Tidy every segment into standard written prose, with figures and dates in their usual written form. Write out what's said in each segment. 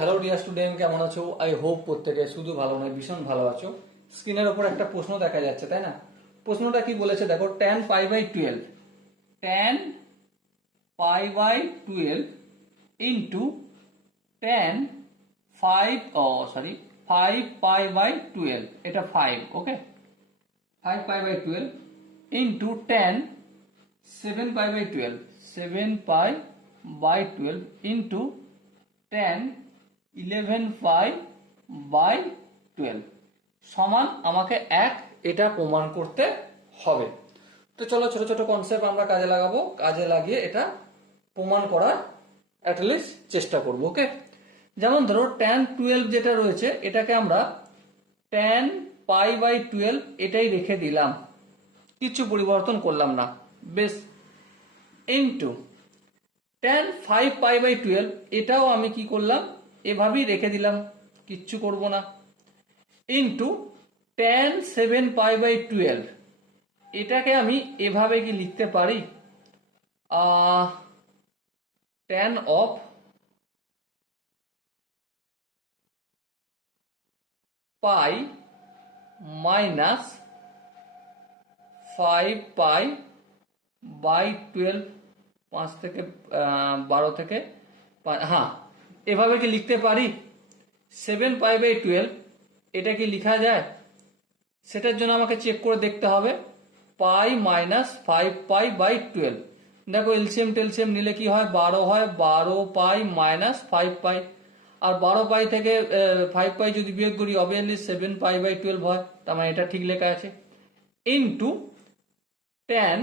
Hello dear student, কেমন আছো? I hope প্রত্যেকে শুধু ভালো নয়, ভীষণ ভালো আছো। স্ক্রিনের ওপর একটা প্রশ্ন দেখা যাচ্ছে, তাই না? প্রশ্নটা কি বলেছে দেখো, tan pi/12 into tan 5 pi/12, এটা 5, ওকে, 5 pi/12 into tan 7 pi/12 into tan 11 pi/12 সমান আমাকে এক, এটা প্রমাণ করতে হবে। তো চলো ছোট ছোট কনসেপ্ট আমরা কাজে লাগাবো, কাজে লাগিয়ে এটা প্রমাণ করার অ্যাটলিস্ট চেষ্টা করবো, ওকে। যেমন ধরো tan 12 যেটা রয়েছে, এটাকে আমরা tan pi/12 এটাই রেখে দিলাম, কিছু পরিবর্তন করলাম না, বেশ। ইন্টু tan 5pi/12 এটাও আমি কি করলাম, এভাবেই রেখে দিলাম, কিচ্ছু করব না। ইন্টু tan 7pi/12 এটাকে আমি এভাবে কি লিখতে পারি, tan of pi minus 5pi/12, 5 থেকে 12 থেকে, হ্যাঁ, এভাবে কি লিখতে পারি। 7pi/12 এটা কি লেখা যায়? সেটার জন্য আমাকে চেক করে দেখতে হবে। পাই মাইনাস 5pi/12, দেখো এলসিএম টেলসিএম নিলে কি হয়, 12 হয়, 12 পাই মাইনাস 5 পাই, আর 12 পাই থেকে 5 পাই যদি বিয়োগ করি অবভিয়াসলি 7pi/12 হয়, তার মানে এটা ঠিক লেখা আছে। ইন্টু tan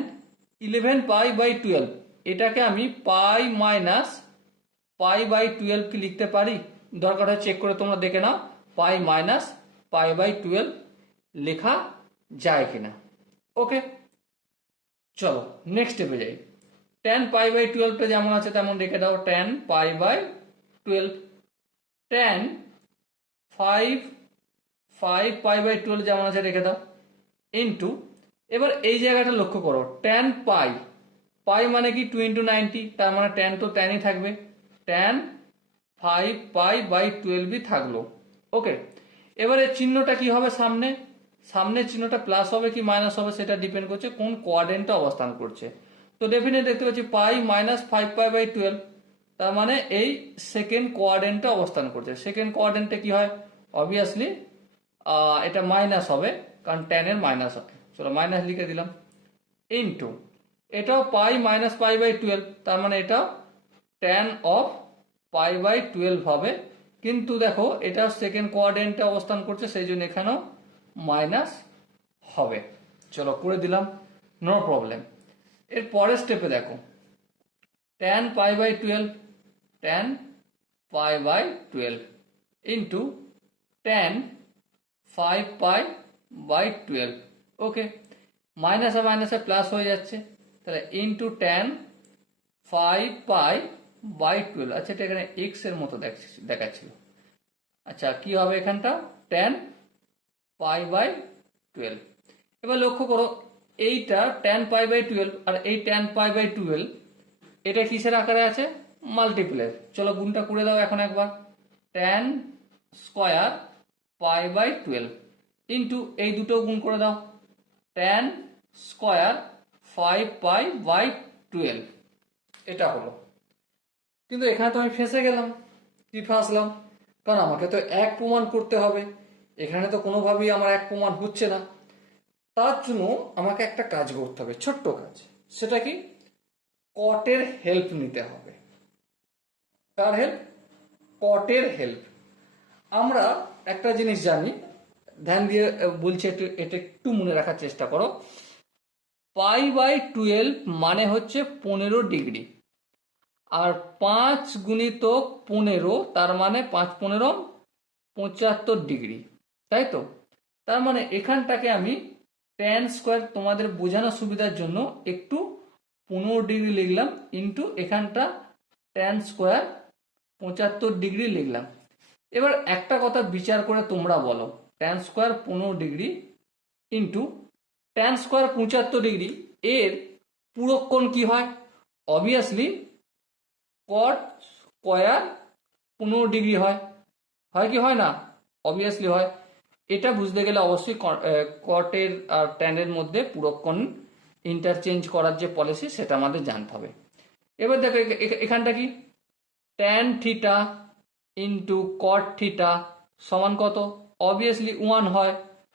11pi/12 এটাকে আমি পাই মাইনাস পাই/12 কি লিখতে পারি, দরকার হয় চেক করে তোমরা দেখে নাও, পাই মাইনাস পাই/12 লেখা যায় কিনা, ওকে। চলো নেক্সট স্টেপে যাই। tan pi/12 যেমন আছে তেমন রেখে দাও, tan pi/12, tan 5 যেমন আছে রেখে দাও, ইন্টু এবার এই জায়গাটা লক্ষ্য করো, tan পাই, পাই মানে কি 2 × 90, তার মানে tan তো ট্যানই থাকবে, tan 5pi/12 থাকলো, ওকে। এবারে চিহ্নটা কি হবে, সামনে সামনের চিহ্নটা প্লাস হবে কি মাইনাস হবে সেটা ডিপেন্ড করছে কোন কোয়াড্রেন্টে অবস্থান করছে। তো ডেফিনেট দেখতে পাচ্ছি পাই মাইনাস 5pi/12, তার মানে এই সেকেন্ড কোয়াড্রেন্টে অবস্থান করছে। সেকেন্ড কোয়াড্রেন্টে কি হয়, অবভিয়াসলি এটা মাইনাস হবে, কারণ tan এর মাইনাস হবে, চলো মাইনাস লিখে দিলাম। ইন্টু এটাও পাই মাইনাস পাই/12, তার মানে এটাও tan অফ পাই/12 হবে, কিন্তু দেখো এটা সেকেন্ড কোয়াড্রেন্টে অবস্থান করছে, সেই জন্য এখানেও মাইনাস হবে। চলো করে দিলাম, নো প্রবলেম। এর পরের স্টেপে দেখো, tan pi/12, tan pi/12 into tan 5pi/12, ওকে। মাইনাসে মাইনাসে প্লাস হয়ে যাচ্ছে, তাহলে ইন্টু tan 5pi/12, আচ্ছা এটা এখানে এক্স এর মতো দেখাচ্ছিল, আচ্ছা কি হবে এখানটা, tan pi/12। এবার লক্ষ্য করো এইটা tan pi/12 আর এই tan pi/12 এটা কিসের আকারে আছে, মাল্টিপ্লের। চলো গুণটা করে দাও এখন একবার, tan স্কয়ার pi/12 ইন্টু এই দুটো গুণ করে দাও, tan স্কয়ার 5pi/12, এটা হলো। কিন্তু এখানে তো আমি ফেঁসে গেলাম, কি ফাঁসলাম, কারণ আমাকে তো এক প্রমাণ করতে হবে, এখানে তো কোনোভাবেই আমার এক প্রমাণ হচ্ছে না। তার জন্য আমাকে একটা কাজ করতে হবে, ছোট্ট কাজ, সেটা কি, কটের হেল্প নিতে হবে। কার হেল্প? কটের হেল্প। আমরা একটা জিনিস জানি, ধ্যান দিয়ে বলছি, একটু এটা একটু মনে রাখার চেষ্টা করো। পাই/12 মানে হচ্ছে 15 ডিগ্রি, আর 5 × 15, তার মানে 5×15 75 ডিগ্রি, তাই তো? তার মানে এখানটাকে আমি tan স্কোয়ার, তোমাদের বোঝানোর সুবিধার জন্য একটু 15 ডিগ্রি লিখলাম, ইন্টু এখানটা tan স্কোয়ার 75 ডিগ্রি লিখলাম। এবার একটা কথা বিচার করে তোমরা বলো, tan square 15 degree into tan square 75 degree, এর পূরক কোণ কি হয়? অবভিয়াসলি কট স্কোয়ার 15 ডিগ্রি হয়, হয় কি হয় না? অবভিয়াসলি হয়। এটা বুঝতে গেলে অবশ্যই কটের আর ট্যানের মধ্যে পুরোক্ষণ ইন্টারচেঞ্জ করার যে পলিসি সেটা আমাদের জানতে হবে। এবার দেখো এখানটা কি, tan theta into cot theta সমান কত? অবভিয়াসলি 1 হয়,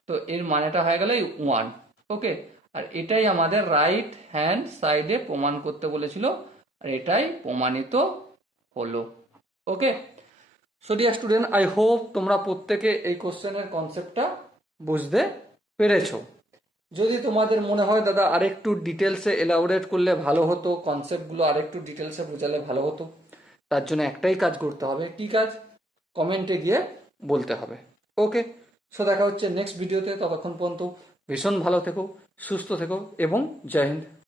তো এর মানেটা হয়ে গেল 1। ওকে, আর এটাই আমাদের রাইট হ্যান্ড সাইডে প্রমাণ করতে বলেছিল, আর এটাই প্রমাণিত হলো। Okay, so dear student, I hope তোমরা প্রত্যেকে এই কোশ্চেনের কনসেপ্টটা বুঝতে পেরেছো। যদি তোমাদের মনে হয় দাদা আরেকটু ডিটেলসে এলাবোরেট করলে ভালো হতো, কনসেপ্টগুলো আরেকটু ডিটেলসে বোঝালে ভালো হতো, তার জন্য একটাই কাজ করতে হবে। কি কাজ? কমেন্টে গিয়ে বলতে হবে। ওকে, সো দেখা হচ্ছে নেক্সট ভিডিওতে। ততক্ষণ পর্যন্ত ভীষণ ভালো থেকো, সুস্থ থেকো এবং জয় হিন্দ।